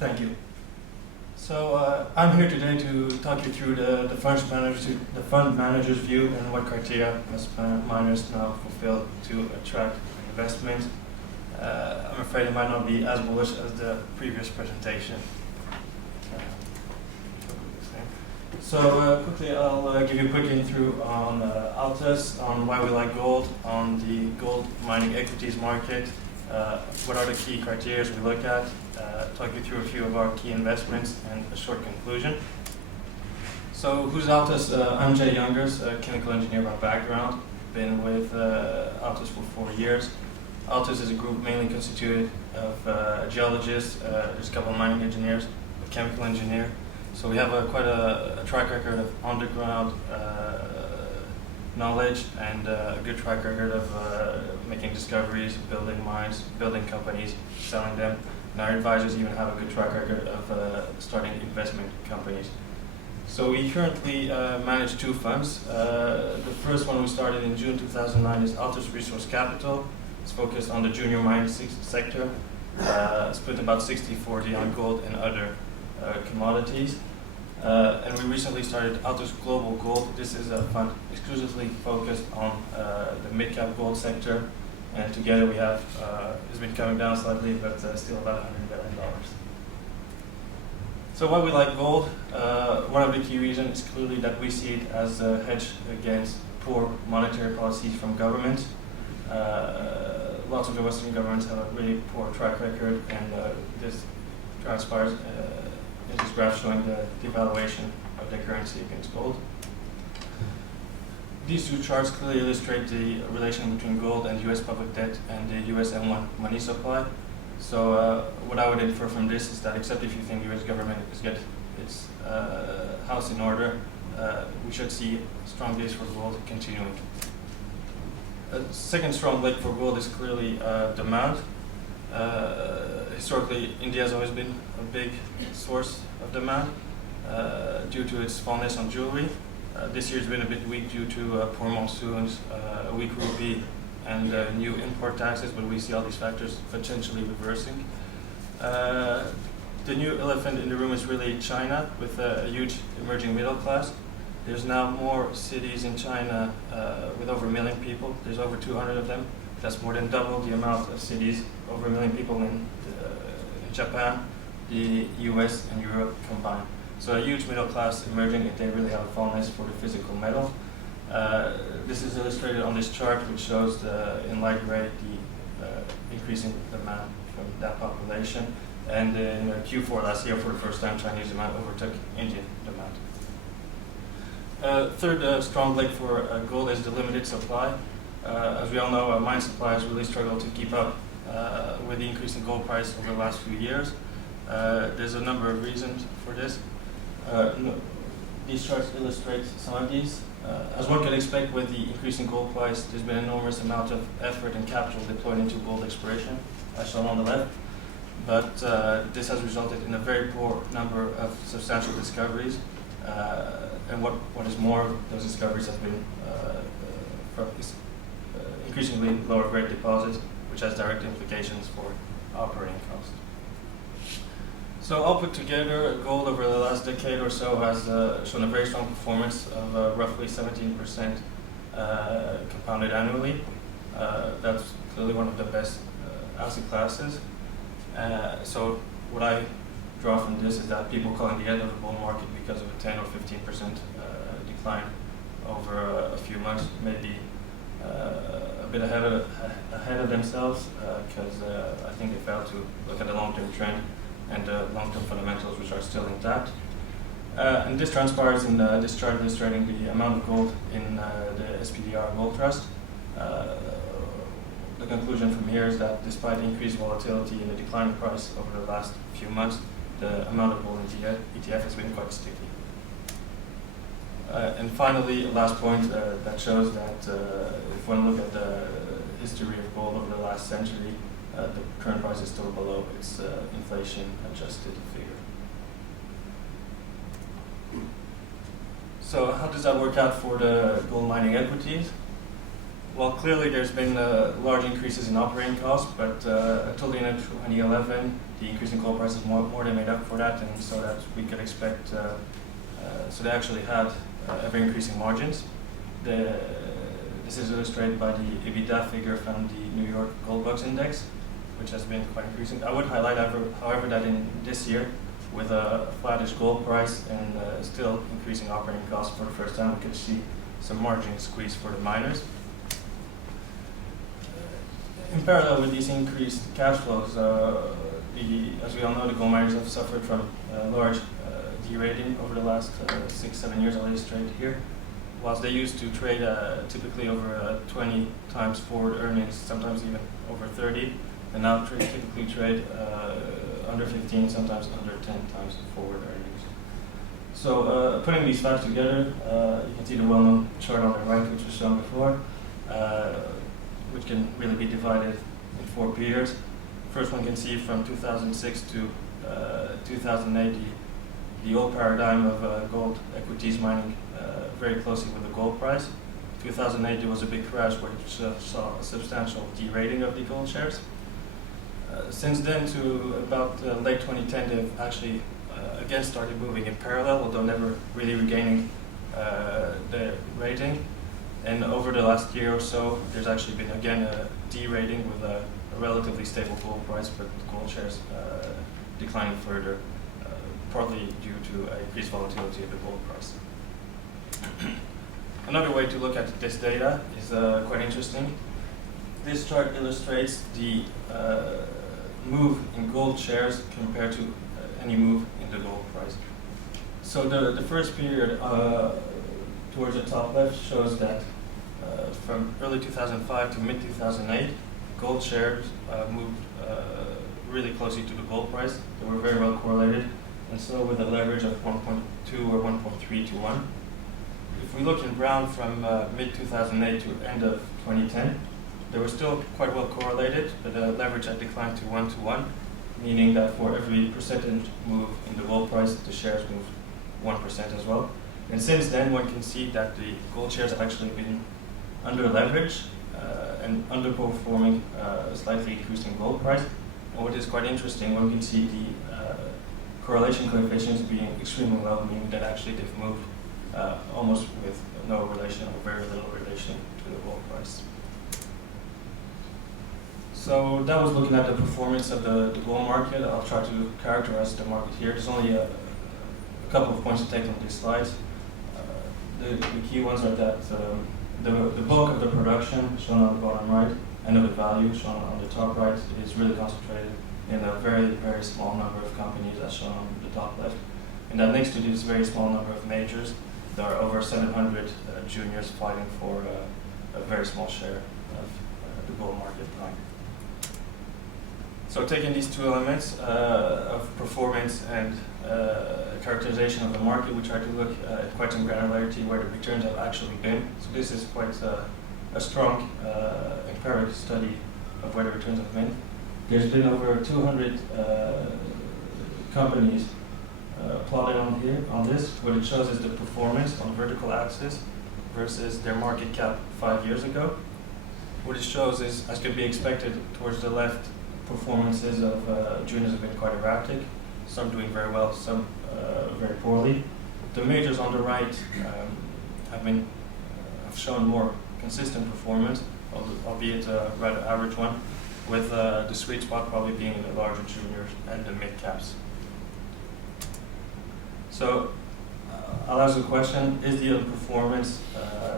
Thank you. So I'm here today to talk you through the fund manager's view and what criteria must miners now fulfill to attract investment. I'm afraid it might not be as bullish as the previous presentation. So quickly, I'll give you a quick intro on Altus, on why we like gold, on the gold mining equities market, what are the key criteria we look at, talk you through a few of our key investments, and a short conclusion. So who's Altus? I'm Jungers, a chemical engineer by background. Been with Altus for 4 years. Altus is a group mainly constituted of geologists, there's a couple of mining engineers, a chemical engineer. So we have quite a track record of underground knowledge and a good track record of making discoveries, building mines, building companies, selling them. And our advisors even have a good track record of starting investment companies. So we currently manage 2 funds. The first one we started in June 2009 is Altus Resource Capital. It's focused on the junior mining sector, split about 60-40 on gold and other commodities. And we recently started Altus Global Gold. This is a fund exclusively focused on the mid-cap gold sector. And together we have, it's been coming down slightly, but still about $100 million. So why we like gold? One of the key reasons is clearly that we see it as a hedge against poor monetary policies from governments. Lots of the Western governments have a really poor track record, and this transpires in this graph showing the devaluation of the currency against gold. These 2 charts clearly illustrate the relation between gold and U.S. public debt and the U.S. M1 money supply. So what I would infer from this is that except if you think the U.S. government is get its house in order, we should see strong days for gold continuing. A second strong leg for gold is clearly demand. Historically, India has always been a big source of demand due to its fondness on jewelry. This year has been a bit weak due to poor monsoons, a weak rupee, and new import taxes, but we see all these factors potentially reversing. The new elephant in the room is really China, with a huge emerging middle class. There's now more cities in China with over 1 million people. There's over 200 of them. That's more than double the amount of cities, over 1 million people in Japan, the US, and Europe combined. So a huge middle class emerging if they really have a fondness for the physical metal. This is illustrated on this chart, which shows in light gray the increasing demand from that population. And in Q4 last year, for the first time, Chinese demand overtook Indian demand. Third strong leg for gold is the limited supply. As we all know, mine supply has really struggled to keep up with the increase in gold price over the last few years. There's a number of reasons for this. These charts illustrate some of these. As one can expect with the increasing gold price, there's been an enormous amount of effort and capital deployed into gold exploration, as shown on the left. But this has resulted in a very poor number of substantial discoveries. And what is more, those discoveries have been from increasingly lower grade deposits, which has direct implications for operating costs. So all put together, gold over the last decade or so has shown a very strong performance of roughly 17% compounded annually. That's clearly one of the best asset classes. So what I draw from this is that people calling the end of the bull market because of a 10 or 15% decline over a few months may be a bit ahead of themselves, because I think they failed to look at the long-term trend and the long-term fundamentals, which are still intact. And this transpires in this chart illustrating the amount of gold in the SPDR Gold Trust. The conclusion from here is that despite increased volatility in the declining price over the last few months, the amount of gold in the ETF has been quite sticky. And finally, last point that shows that if one look at the history of gold over the last century, the current price is still below its inflation-adjusted figure. So how does that work out for the gold mining equities? Well, clearly there's been large increases in operating costs, but until the end of 2011, the increase in coal prices more than made up for that, and so that we could expect, so they actually had ever-increasing margins. This is illustrated by the EBITDA figure from the New York Gold Bucks Index, which has been quite increasing. I would highlight, however, that in this year, with a flattish gold price and still increasing operating costs for the first time, we could see some margin squeeze for the miners. In parallel with these increased cash flows, as we all know, the gold miners have suffered from large derating over the last 6-7 years, I'll illustrate here. Whilst they used to trade typically over 20 times forward earnings, sometimes even over 30, and now typically trade under 15, sometimes under 10 times forward earnings. So putting these facts together, you can see the well-known chart on the right, which was shown before, which can really be divided in 4 periods. First one can see from 2006 to 2008, the old paradigm of gold equities mining very closely with the gold price. 2008 there was a big crash which saw a substantial derating of the gold shares. Since then to about late 2010 they've actually again started moving in parallel, although never really regaining their rating. And over the last year or so there's actually been again a derating with a relatively stable gold price, but gold shares declining further, partly due to increased volatility of the gold price. Another way to look at this data is quite interesting. This chart illustrates the move in gold shares compared to any move in the gold price. So the first period towards the top left shows that from early 2005 to mid 2008, gold shares moved really closely to the gold price. They were very well correlated, and so with a leverage of 1.2 or 1.3 to 1. If we look in brown from mid-2008 to end of 2010, they were still quite well correlated, but the leverage had declined to 1 to 1, meaning that for every percentage move in the gold price, the shares moved 1% as well. And since then, one can see that the gold shares have actually been under leverage and underperforming slightly increasing gold price. And what is quite interesting, one can see the correlation coefficients being extremely low, meaning that actually they've moved almost with no relation or very little relation to the gold price. So that was looking at the performance of the gold market. I'll try to characterize the market here. There's only a couple of points to take on these slides. The key ones are that the bulk of the production, shown on the bottom right, and of the value, shown on the top right, is really concentrated in a very, very small number of companies, as shown on the top left. And that next to this very small number of majors, there are over 700 juniors fighting for a very small share of the gold market pie. So taking these two elements of performance and characterization of the market, we try to look at quite some granularity where the returns have actually been. So this is quite a strong empirical study of where the returns have been. There's been over 200 companies plotted on here, on this. What it shows is the performance on the vertical axis versus their market cap 5 years ago. What it shows is, as could be expected, towards the left, performances of juniors have been quite erratic, some doing very well, some very poorly. The majors on the right have shown more consistent performance, albeit a rather average one, with the sweet spot probably being the larger juniors and the mid caps. So I'll ask the question, is the underperformance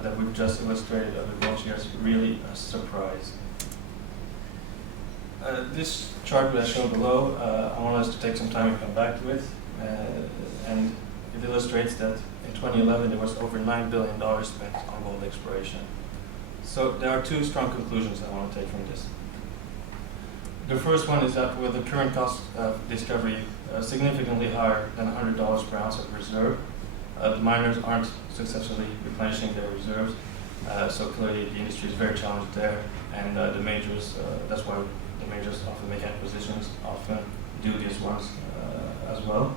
that we've just illustrated of the gold shares really a surprise? This chart that I showed below, I want us to take some time and come back to it. And it illustrates that in 2011 there was over $9 billion spent on gold exploration. So there are two strong conclusions I want to take from this. The first one is that with the current cost of discovery significantly higher than $100 per ounce of reserve, the miners aren't successfully replenishing their reserves. So clearly the industry is very challenged there, and the majors, that's why the majors often make acquisitions, often do these ones as well.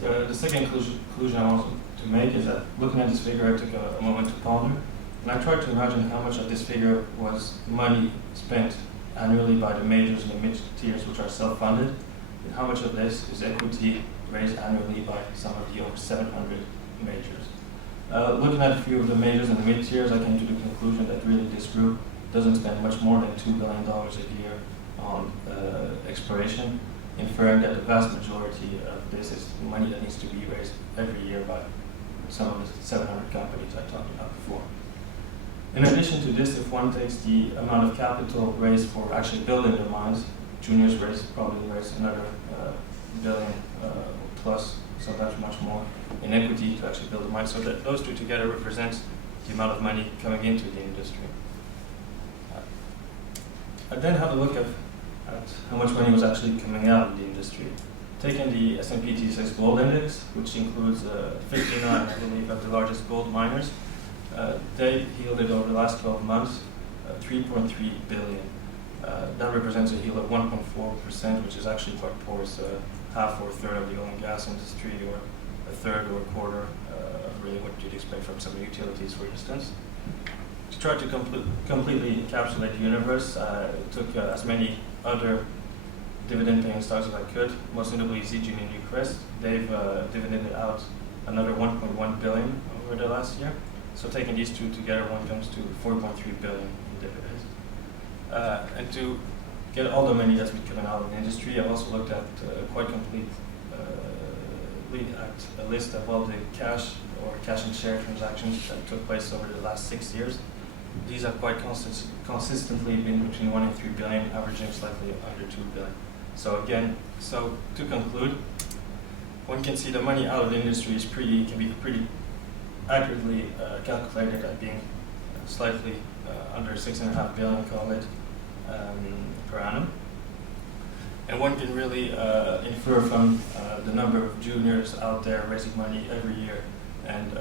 The second conclusion I want to make is that looking at this figure, I took a moment to ponder. And I tried to imagine how much of this figure was money spent annually by the majors and the mid-tiers, which are self-funded, and how much of this is equity raised annually by some of the over 700 majors. Looking at a few of the majors and the mid-tiers, I came to the conclusion that really this group doesn't spend much more than $2 billion a year on exploration, inferring that the vast majority of this is money that needs to be raised every year by some of the 700 companies I talked about before. In addition to this, if one takes the amount of capital raised for actually building the mines, Jungers probably raised another billion plus, sometimes much more, in equity to actually build the mine. So that those two together represent the amount of money coming into the industry. I then had a look at how much money was actually coming out of the industry. Taking the S&P T6 Gold Index, which includes 59, I believe, of the largest gold miners, they yielded over the last 12 months 3.3 billion. That represents a yield of 1.4%, which is actually quite poor. It's half or a third of the oil and gas industry, or a third or a quarter of really what you'd expect from some utilities, for instance. To try to completely encapsulate the universe, I took as many other dividend-paying stocks as I could, most notably ZG and Newcrest. They've dividended out another 1.1 billion over the last year. So taking these two together, one comes to 4.3 billion in dividends. And to get all the money that's been coming out of the industry, I've also looked at quite complete at a list of all the cash or cash and share transactions that took place over the last 6 years. These have quite consistently been between 1 and 3 billion, averaging slightly under 2 billion. So again, to conclude, one can see the money out of the industry can be pretty accurately calculated at being slightly under 6.5 billion, call it, per annum. And one can really infer from the number of juniors out there raising money every year and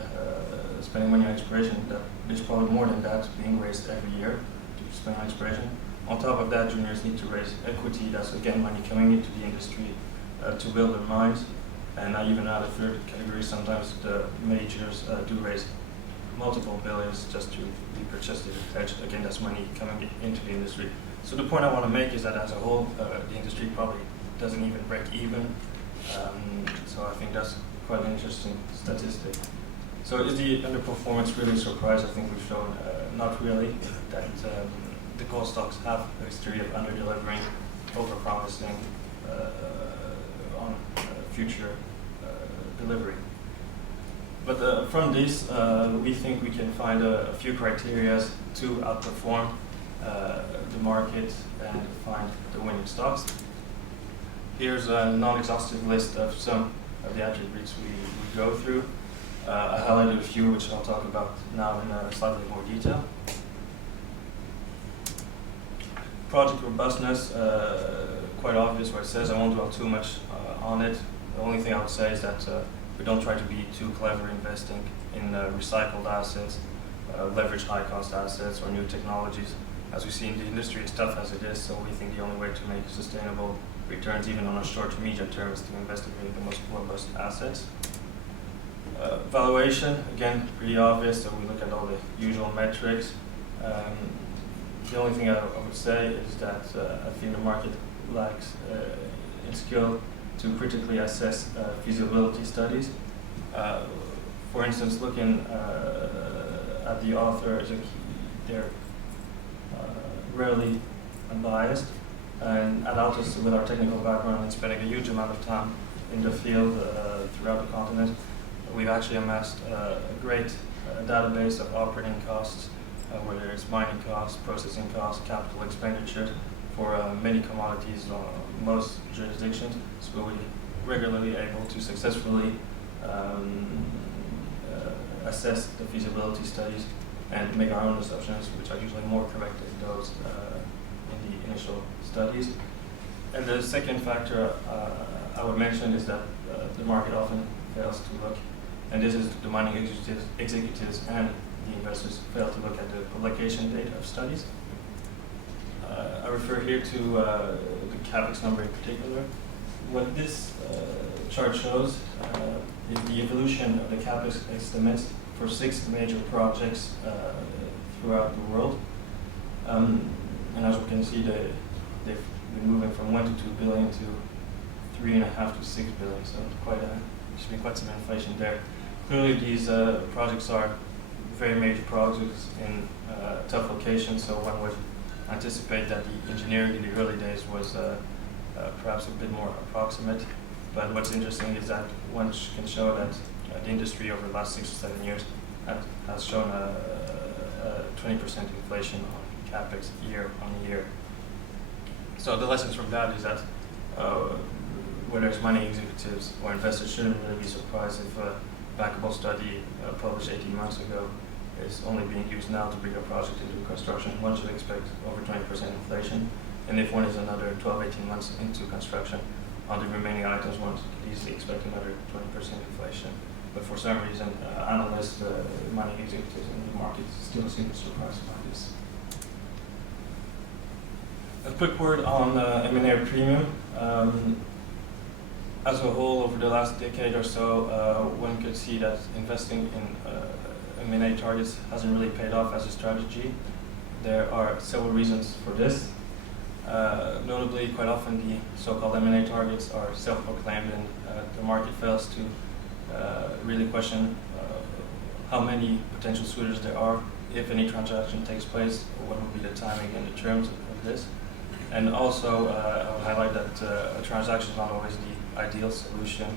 spending money on exploration that there's probably more than that being raised every year to spend on exploration. On top of that, juniors need to raise equity. That's again money coming into the industry to build their mines. And I even add a third category. Sometimes the majors do raise multiple billions just to repurchase the hedge. Again, that's money coming into the industry. So the point I want to make is that as a whole, the industry probably doesn't even break even. So I think that's quite an interesting statistic. So is the underperformance really a surprise? I think we've shown not really, that the gold stocks have a history of under-delivering, over-promising on future delivery. But from this, we think we can find a few criteria to outperform the market and find the winning stocks. Here's a non-exhaustive list of some of the attributes we go through. I highlighted a few, which I'll talk about now in slightly more detail. Project robustness, quite obvious where it says. I won't dwell too much on it. The only thing I would say is that we don't try to be too clever investing in recycled assets, leverage high-cost assets, or new technologies. As we see in the industry, it's tough as it is, so we think the only way to make sustainable returns, even on a short to medium term, is to invest in really the most robust assets. Valuation, again, pretty obvious, so we look at all the usual metrics. The only thing I would say is that I think the market lacks in skill to critically assess feasibility studies. For instance, looking at the author, they're rarely unbiased. And at Altus, with our technical background and spending a huge amount of time in the field throughout the continent, we've actually amassed a great database of operating costs, whether it's mining costs, processing costs, capital expenditures for many commodities on most jurisdictions. So we're regularly able to successfully assess the feasibility studies and make our own assumptions, which are usually more correct than those in the initial studies. And the second factor I would mention is that the market often fails to look, and this is the mining executives and the investors fail to look at the publication date of studies. I refer here to the CapEx number in particular. What this chart shows is the evolution of the CapEx estimates for 6 major projects throughout the world. And as we can see, they've been moving from 1 to 2 billion to 3.5 to 6 billion. So there's been quite some inflation there. Clearly, these projects are very major projects in tough locations. So one would anticipate that the engineering in the early days was perhaps a bit more approximate. But what's interesting is that one can show that the industry over the last 6 or 7 years has shown a 20% inflation on capex year on year. So the lessons from that is that whether it's money executives or investors shouldn't really be surprised if a backable study published 18 months ago is only being used now to bring a project into construction. One should expect over 20% inflation. And if one is another 12, 18 months into construction, on the remaining items, one could easily expect another 20% inflation. But for some reason, analysts, money executives in the market still seem surprised by this. A quick word on M&A premium. As a whole, over the last decade or so, one could see that investing in M&A targets hasn't really paid off as a strategy. There are several reasons for this. Notably, quite often the so-called M&A targets are self-proclaimed, and the market fails to really question how many potential suitors there are, if any transaction takes place, or what would be the timing and the terms of this. And also, I'll highlight that a transaction is not always the ideal solution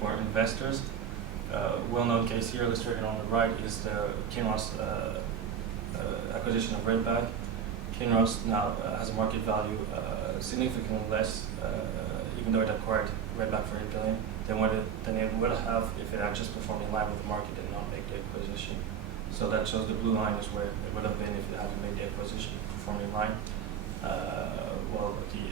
for investors. Well-known case here, illustrated on the right, is the Kinross acquisition of Redback. Kinross now has a market value significantly less, even though it acquired Redback for $8 billion, than it would have if it had just performed in line with the market and not make the acquisition. So that shows the blue line is where it would have been if it hadn't made the acquisition, performed in line. While the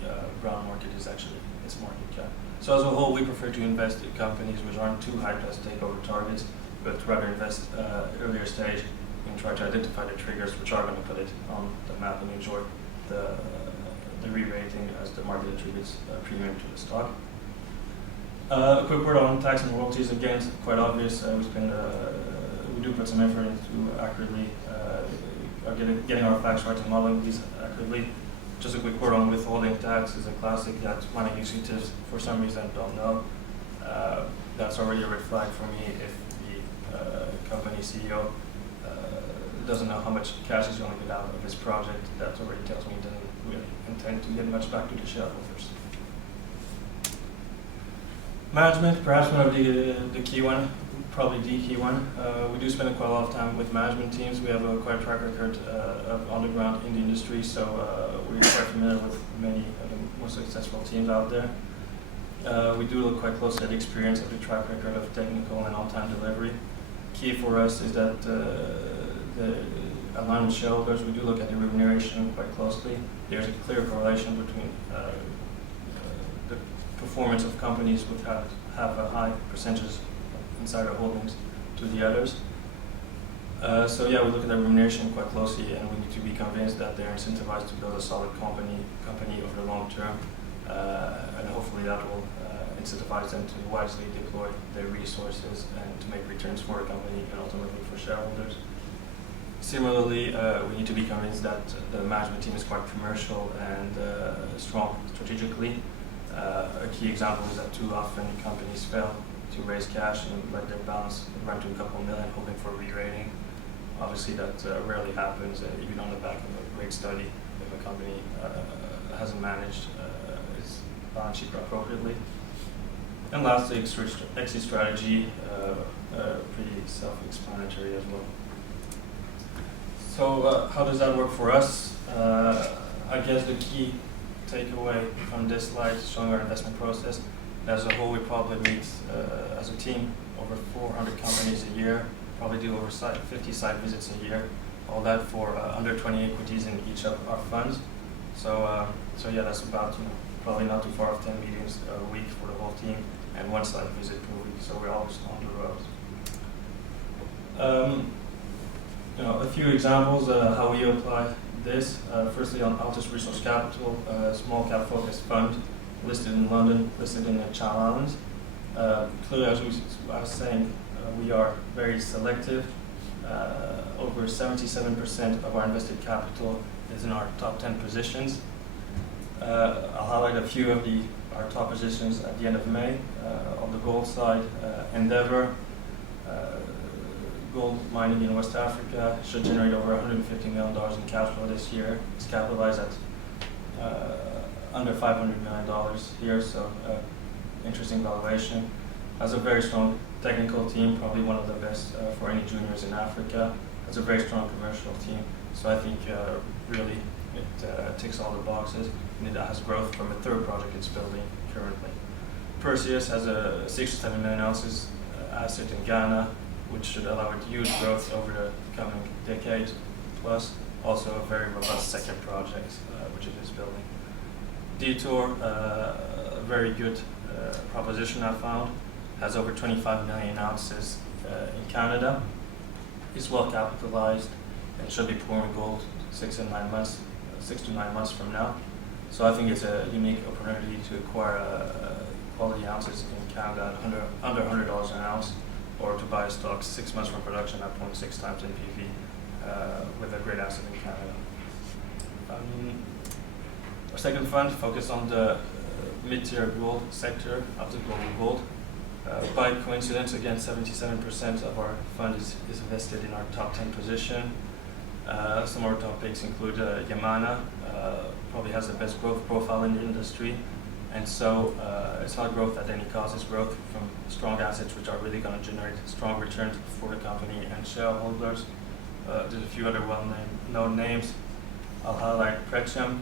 brown market is actually its market cap. So as a whole, we prefer to invest in companies which aren't too high plus takeover targets, but rather invest earlier stage and try to identify the triggers which are going to put it on the map and enjoy the re-rating as the market attributes a premium to the stock. A quick word on tax and royalties. Again, it's quite obvious. We do put some effort into accurately getting our facts right and modeling these accurately. Just a quick word on withholding tax is a classic that money executives, for some reason, don't know. That's already a red flag for me if the company CEO doesn't know how much cash is going to get out of his project. That already tells me he doesn't really intend to get much back to the shareholders. Management, perhaps one of the key one, probably the key one. We do spend quite a lot of time with management teams. We have a quite track record on the ground in the industry, so we're quite familiar with many of the most successful teams out there. We do look quite closely at the experience of the track record of technical and on-time delivery. Key for us is that the aligned with shareholders, we do look at the remuneration quite closely. There's a clear correlation between the performance of companies which have a high percentage insider holdings to the others. So yeah, we look at the remuneration quite closely, and we need to be convinced that they're incentivized to build a solid company over the long term, and hopefully that will incentivize them to wisely deploy their resources and to make returns for the company and ultimately for shareholders. Similarly, we need to be convinced that the management team is quite commercial and strong strategically. A key example is that too often companies fail to raise cash and let their balance run to a couple million, hoping for a re-rating. Obviously, that rarely happens, even on the back of a great study, if a company hasn't managed its balance sheet appropriately. And lastly, exit strategy, pretty self-explanatory as well. So how does that work for us? I guess the key takeaway from this slide showing our investment process, as a whole we probably meet as a team over 400 companies a year, probably do over 50 site visits a year, all that for under 20 equities in each of our funds. So yeah, that's about probably not too far off 10 meetings a week for the whole team and one site visit per week, so we're always on the road. A few examples how we apply this. Firstly, on Altus Resource Capital, a small cap focused fund listed in London, listed in the Channel Islands. Clearly, as I was saying, we are very selective. Over 77% of our invested capital is in our top 10 positions. I'll highlight a few of our top positions at the end of May. On the gold side, Endeavour, gold mining in West Africa, should generate over $150 million in cash flow this year. It's capitalized at under $500 million here, so interesting valuation. Has a very strong technical team, probably one of the best for any juniors in Africa. Has a very strong commercial team, so I think really it ticks all the boxes, and it has growth from a third project it's building currently. Perseus has a 6 to 7 million ounces asset in Ghana, which should allow it huge growth over the coming decade plus. Also a very robust second project, which it is building. Detour, a very good proposition I found, has over 25 million ounces in Canada, is well capitalized, and should be pouring gold 6 to 9 months from now. So I think it's a unique opportunity to acquire quality ounces in Canada at under $100 an ounce, or to buy a stock 6 months from production at 0.6 times NPV with a great asset in Canada. Our second fund focused on the mid-tier gold sector, Altus Global Gold. By coincidence, again, 77% of our fund is invested in our top 10 position. Some of our top picks include Yamana, probably has the best growth profile in the industry. And so it's not growth at any cost, it's growth from strong assets which are really going to generate strong returns for the company and shareholders. There's a few other well-known names. I'll highlight Pretium,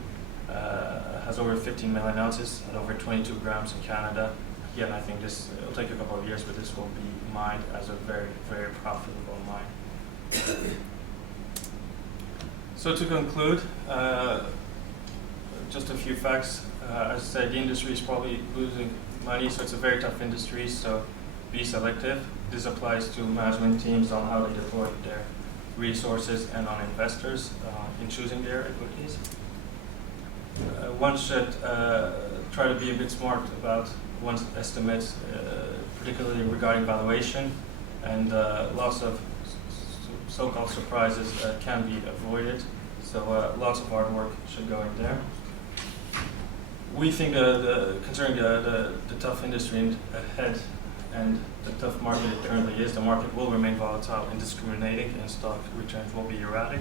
has over 15 million ounces at over 22 grams in Canada. Again, I think it'll take a couple of years, but this will be mined as a very, very profitable mine. So to conclude, just a few facts. As I said, the industry is probably losing money, so it's a very tough industry, so be selective. This applies to management teams on how they deploy their resources and on investors in choosing their equities. One should try to be a bit smart about one's estimates, particularly regarding valuation, and lots of so-called surprises can be avoided, so lots of hard work should go in there. We think considering the tough industry ahead and the tough market it currently is, the market will remain volatile and discriminating, and stock returns will be erratic.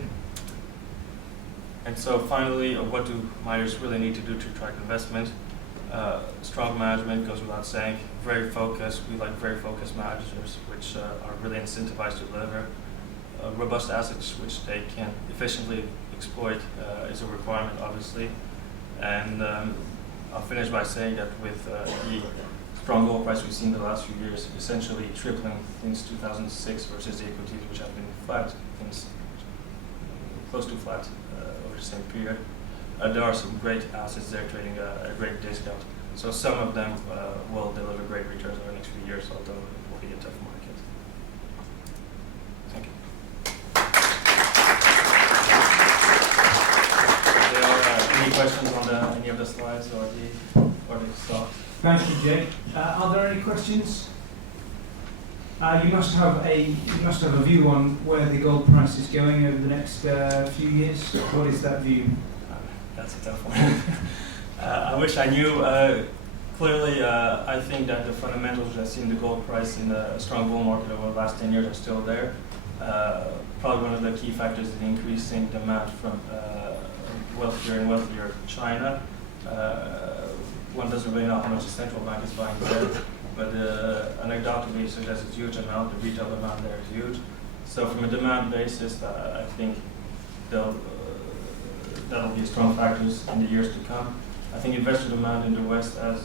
And so finally, what do miners really need to do to attract investment? Strong management goes without saying. Very focused. We like very focused managers, which are really incentivized to deliver. Robust assets, which they can efficiently exploit, is a requirement, obviously. And I'll finish by saying that with the strong gold price we've seen the last few years, essentially tripling since 2006 versus the equities, which have been flat, close to flat over the same period. There are some great assets there trading a great discount. So some of them will deliver great returns over the next few years, although it will be a tough market. Thank you. If there are any questions on any of the slides or the stock? Thank you, Jay. Are there any questions? You must have a view on where the gold price is going over the next few years. What is that view? That's a tough one. I wish I knew. Clearly, I think that the fundamentals that seen the gold price in a strong bull market over the last 10 years are still there. Probably one of the key factors is increasing demand from wealthier and wealthier China. One doesn't really know how much the central bank is buying there, but anecdotally it suggests it's a huge amount. The retail demand there is huge. So from a demand basis, I think that'll be strong factors in the years to come. I think investor demand in the West, as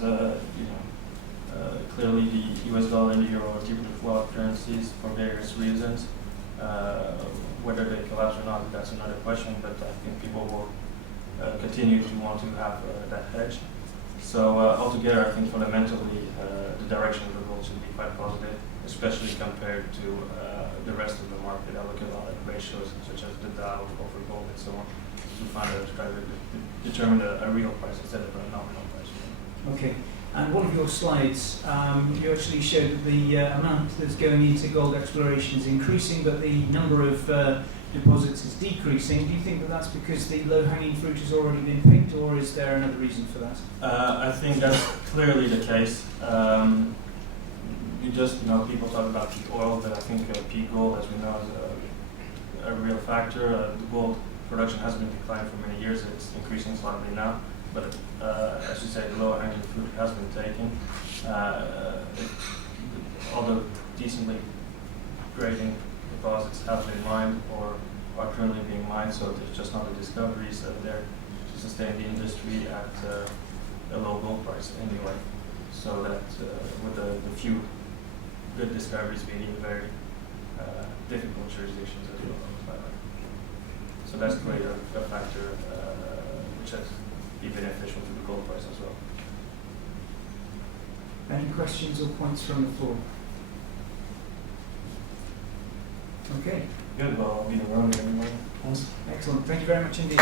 clearly the US dollar and the euro are deeply flawed currencies for various reasons. Whether they collapse or not, that's another question, but I think people will continue to want to have that hedge. So altogether, I think fundamentally the direction of the gold should be quite positive, especially compared to the rest of the market. I look at a lot of ratios such as the Dow over gold and so on to try to determine a real price instead of a nominal price. Okay. And one of your slides, you actually showed that the amount that's going into gold exploration is increasing, but the number of deposits is decreasing. Do you think that that's because the low-hanging fruit has already been picked, or is there another reason for that? I think that's clearly the case. People talk about peak oil, but I think peak gold, as we know, is a real factor. The gold production has been declining for many years. It's increasing slightly now. But as you say, the lower hanging fruit has been taken. Although decently grading deposits have been mined or are currently being mined, so there's just not the discoveries that are there to sustain the industry at a low gold price anyway. So that with the few good discoveries being in very difficult jurisdictions as well. So that's clearly a factor which has be beneficial to the gold price as well. Any questions or points from the floor? Okay. Good, well, I'll be around everyone. Excellent. Thank you very much indeed.